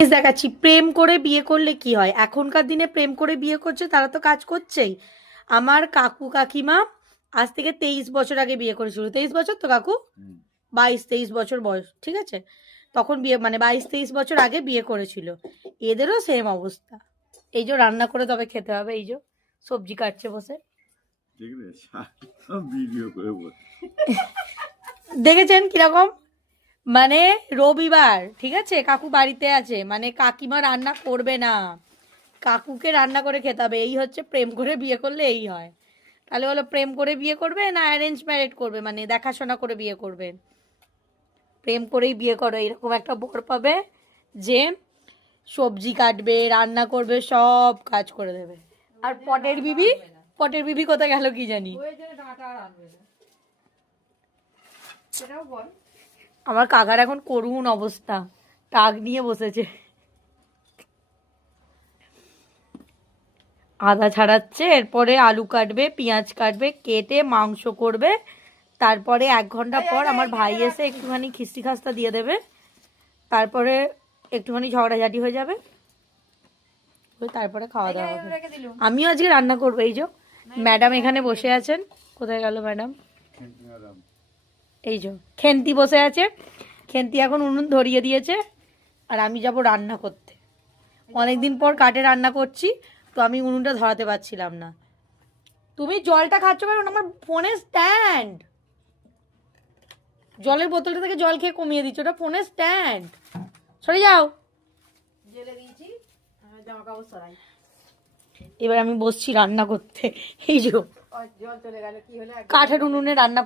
দেখাচ্ছি প্রেম করে বিয়ে করলে কি হয়। এখনকার দিনে প্রেম করে বিয়ে করছে তারা তো কাজ করছেই। আমার কাকু কাকিমা আজ থেকে 23 বছর আগে বিয়ে করেছিল। 23 বছর তো কাকু, 22-23 বছর বয়স, ঠিক আছে, তখন বিয়ে মানে 22-23 বছর আগে বিয়ে করেছিল। এদেরও সেম অবস্থা। এই যে রান্না করে তবে খেতে হবে, এই যে সবজি কাটছে বসে, দেখেছেন কিরকম। মানে রবিবার, ঠিক আছে, কাকু বাড়িতে আছে, মানে কাকিমা রান্না করবে না, কাকুকে রান্না করে খেতে হবে। এই হচ্ছে প্রেম করে বিয়ে করলে এই হয়। তাহলে বলো প্রেম করে বিয়ে করবে না অ্যারেঞ্জ ম্যারেজ করবে, মানে দেখাশোনা করে বিয়ে করবে? প্রেম করেই বিয়ে করো, এরকম একটা বর পাবে যে সবজি কাটবে, রান্না করবে, সব কাজ করে দেবে। আর পটের বিবি, পটের বিবি কোথায় গেল কি জানি। আমার কাকার এখন করুণ অবস্থা, টাক নিয়ে বসেছে, আদা ছাড়াচ্ছে, এরপরে আলু কাটবে, পেঁয়াজ কাটবে, কেটে মাংস করবে। তারপরে 1 ঘন্টা পর আমার ভাই এসে একটুখানি খিস্তি খাস্তা দিয়ে দেবে। তারপরে একটুখানি ঝগড়াঝাটি হয়ে যাবে, তারপরে খাওয়া দাওয়া হবে। আমিও আজকে রান্না করবো। এই যে ম্যাডাম এখানে বসে আছেন, কোথায় গেল ম্যাডাম, এই যে খেন্তি বসে আছে, খেন্তি এখন উনুন ধরিয়ে দিয়েছে, আর আমি যাব রান্না করতে। অনেকদিন পর কাঠে রান্না করছি, তো আমি উনুনটা ধরাতে পারছিলাম না। তুমি জলটা খাচ্ছ কারণ আমার ফোনের স্ট্যান্ড, জলের বোতলটা থেকে জল খেয়ে কমিয়ে দিচ্ছ, ওটা ফোনের স্ট্যান্ড, সরে যাও। এবার আমি বসছি রান্না করতে, এই যে কাঠের উনুনে রান্না